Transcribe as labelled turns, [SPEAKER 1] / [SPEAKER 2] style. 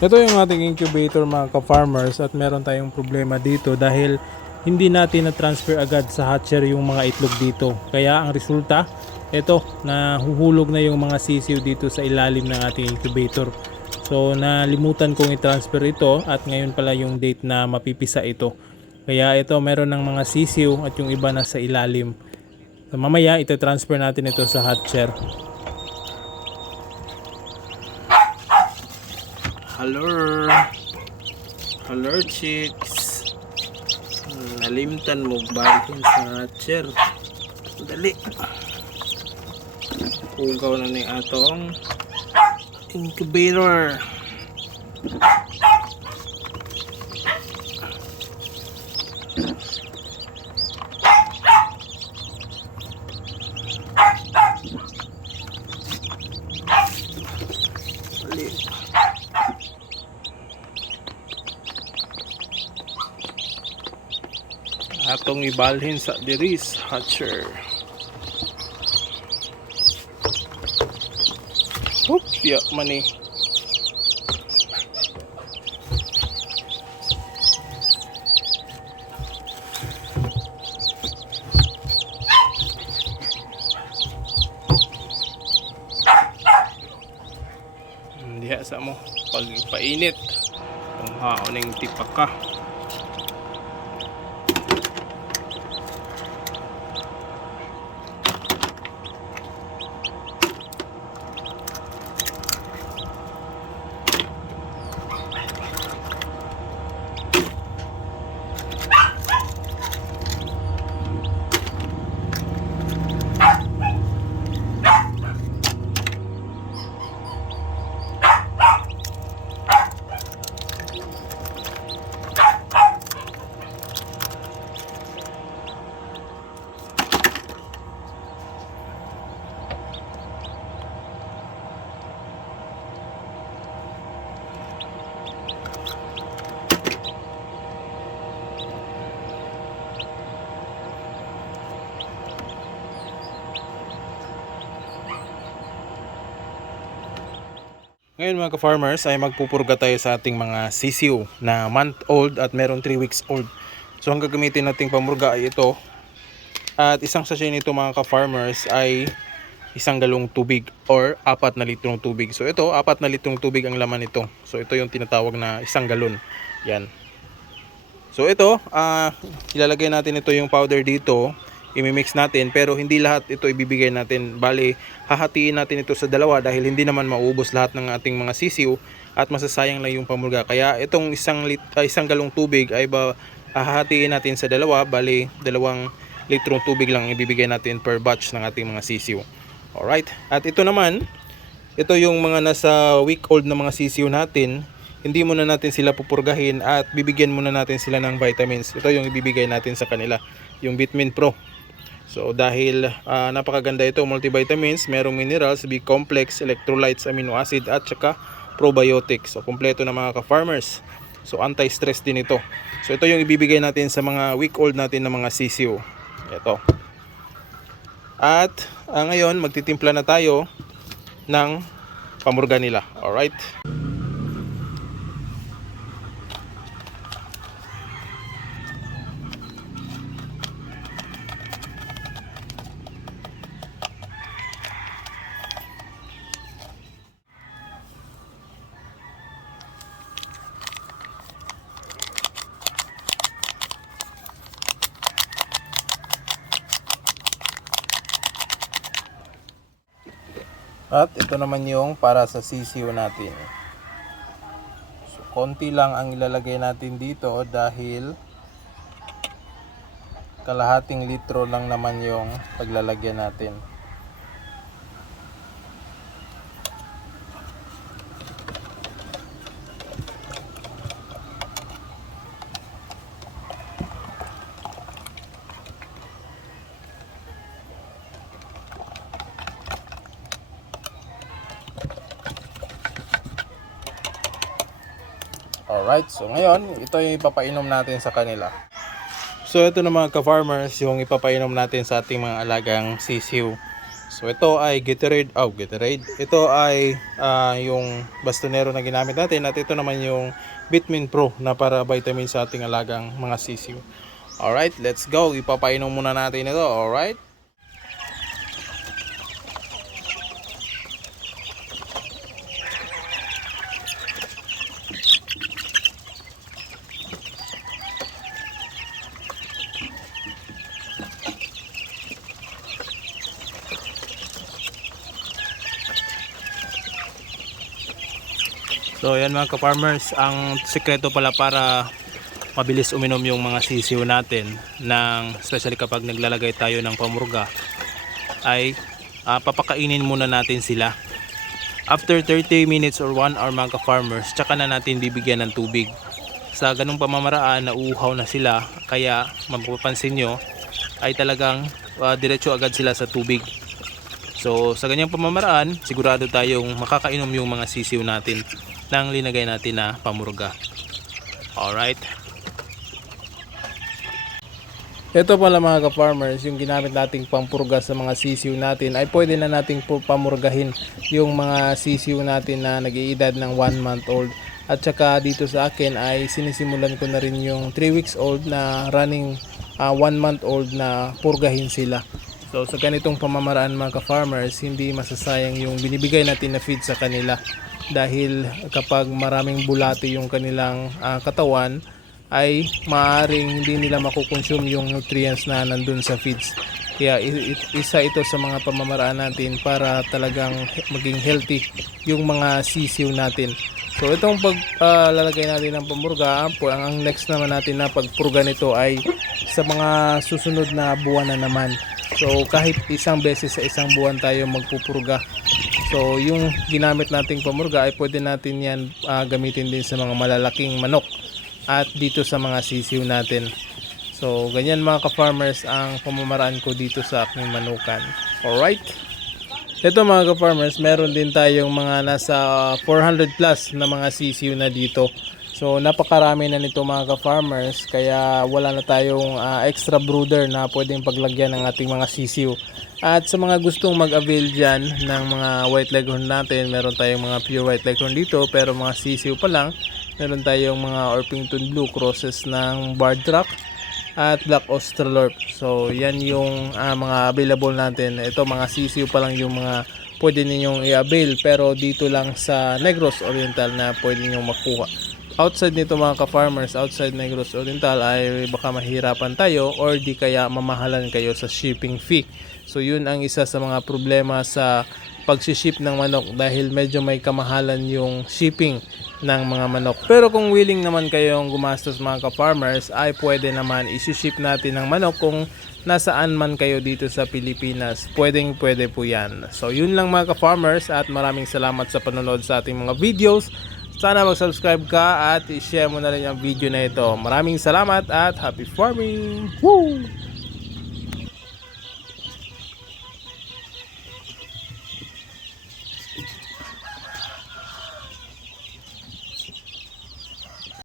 [SPEAKER 1] Ito yung ating incubator mga ka-farmers at meron tayong problema dito dahil hindi natin na-transfer agad sa hatcher yung mga itlog dito. Kaya ang resulta, ito, nahuhulog na yung mga sisiw dito sa ilalim ng ating incubator. So nalimutan kong i-transfer ito at ngayon pala yung date na mapipisa ito. Kaya ito meron ng mga sisiw at yung iba na sa ilalim. So, mamaya ito-transfer natin ito sa hatcher. Hello. Hello chicks. Hmm, Nalimtan mo balikin sa chair. Dali. Ugaw na ni atong incubator. Dali. Atong ibalhin sa diris hatcher. Oops, ya mani. Diha sa mo pag painit kung haon ning tipak Ngayon mga ka-farmers ay magpupurga tayo sa ating mga sisiw na month old at meron 3 weeks old. So ang gagamitin nating pamurga ay ito. At isang sachet nito mga ka-farmers ay isang galong tubig or apat na litrong tubig. So ito, apat na litrong tubig ang laman nito. So ito yung tinatawag na isang galon. Yan. So ito, ah ilalagay natin ito yung powder dito imimix natin pero hindi lahat ito ibibigay natin. Bali hahatiin natin ito sa dalawa dahil hindi naman maubos lahat ng ating mga sisiw at masasayang lang yung pamulga. Kaya itong isang lit, ah, isang galong tubig ay ba hahatiin natin sa dalawa. Bali dalawang litrong tubig lang ibibigay natin per batch ng ating mga sisiw. Alright? At ito naman ito yung mga nasa week old na mga sisiw natin. Hindi muna natin sila pupurgahin at bibigyan muna natin sila ng vitamins. Ito yung ibibigay natin sa kanila yung Vitamin Pro So dahil ah, napakaganda ito, multivitamins, merong minerals, B-complex, electrolytes, amino acid at saka probiotics. So kompleto na mga ka-farmers. So anti-stress din ito. So ito yung ibibigay natin sa mga week old natin na mga sisiw. Ito. At ah, ngayon magtitimpla na tayo ng pamurga nila. Alright? At ito naman yung para sa sisiw natin. So, konti lang ang ilalagay natin dito dahil kalahating litro lang naman yung paglalagyan natin. Alright, so ngayon, ito yung ipapainom natin sa kanila. So ito na mga ka-farmers, yung ipapainom natin sa ating mga alagang sisiw. So ito ay Gatorade, oh Gatorade. Ito ay ah, yung bastonero na ginamit natin at ito naman yung Vitamin Pro na para vitamin sa ating alagang mga sisiw. Alright, let's go. Ipapainom muna natin ito, alright? So yan mga ka-farmers, ang sikreto pala para mabilis uminom yung mga sisiw natin ng especially kapag naglalagay tayo ng pamurga ay ah, papakainin muna natin sila. After 30 minutes or 1 hour mga ka-farmers, tsaka na natin bibigyan ng tubig. Sa ganung pamamaraan, nauuhaw na sila kaya mapapansin nyo ay talagang ah, diretso agad sila sa tubig. So sa ganyang pamamaraan, sigurado tayong makakainom yung mga sisiw natin ng linagay natin na pamurga. Alright. Ito pala mga ka-farmers, yung ginamit nating pampurga sa mga sisiw natin ay pwede na nating pamurgahin yung mga sisiw natin na nag-iedad ng 1 month old. At saka dito sa akin ay sinisimulan ko na rin yung 3 weeks old na running 1 month old na purgahin sila. So sa ganitong pamamaraan mga ka-farmers, hindi masasayang yung binibigay natin na feed sa kanila dahil kapag maraming bulati yung kanilang ah, katawan ay maaring hindi nila makukonsume yung nutrients na nandun sa feeds. Kaya isa ito sa mga pamamaraan natin para talagang maging healthy yung mga sisiw natin. So itong paglalagay natin ng pamurga, po ang, ang next naman natin na pagpurga nito ay sa mga susunod na buwan na naman. So kahit isang beses sa isang buwan tayo magpupurga. So yung ginamit nating pamurga ay pwede natin yan ah, gamitin din sa mga malalaking manok at dito sa mga sisiw natin. So ganyan mga ka-farmers ang pamamaraan ko dito sa aking manukan. Alright? Ito mga ka-farmers, meron din tayong mga nasa 400 plus na mga sisiw na dito. So napakarami na nito mga ka-farmers kaya wala na tayong ah, extra brooder na pwedeng paglagyan ng ating mga sisiw. At sa mga gustong mag-avail dyan ng mga white leghorn natin, meron tayong mga pure white leghorn dito pero mga sisiw pa lang. Meron tayong mga Orpington Blue crosses ng Barred Rock at Black Australorp. So, yan yung ah, mga available natin. Ito mga sisiw pa lang yung mga pwede ninyong i-avail pero dito lang sa Negros Oriental na pwede ninyong makuha. Outside nito mga ka-farmers, outside Negros Oriental ay baka mahirapan tayo or di kaya mamahalan kayo sa shipping fee. So yun ang isa sa mga problema sa pagsiship ng manok dahil medyo may kamahalan yung shipping ng mga manok. Pero kung willing naman kayong gumastos mga ka-farmers ay pwede naman isi-ship natin ng manok kung nasaan man kayo dito sa Pilipinas. Pwedeng pwede po yan. So yun lang mga ka-farmers at maraming salamat sa panonood sa ating mga videos. Sana mag-subscribe ka at i-share mo na rin yung video na ito. Maraming salamat at happy farming! Woo!